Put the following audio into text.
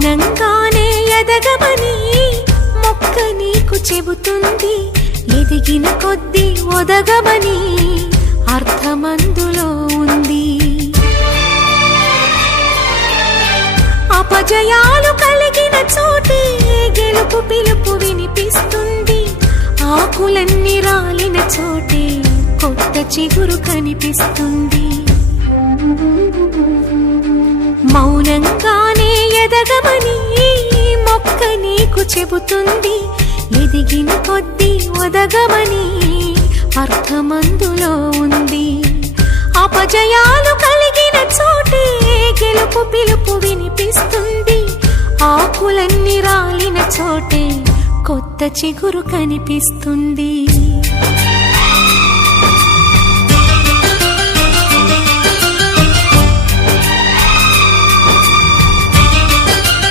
మౌనంగానే ఎదగమని మొక్క నీకు చెబుతుంది. ఎదిగిన కొద్దీ ఒదగమని అర్థమందులో ఉంది. అపజయాలు కలిగిన చోటే గెలుపు పిలుపు వినిపిస్తుంది. ఆకులన్నీ రాలిన చోటే కొత్త చిగురు కనిపిస్తుంది. మౌనంగానే ఎదగమని మొక్క నీకు చెబుతుంది. ఎదిగిన కొద్దీ ఒదగమని అర్థమందులో ఉంది. అపజయాలు కలిగిన చోటే గెలుపు పిలుపు వినిపిస్తుంది. ఆకులన్నీ రాలిన చోటే కొత్త చిగురు కనిపిస్తుంది.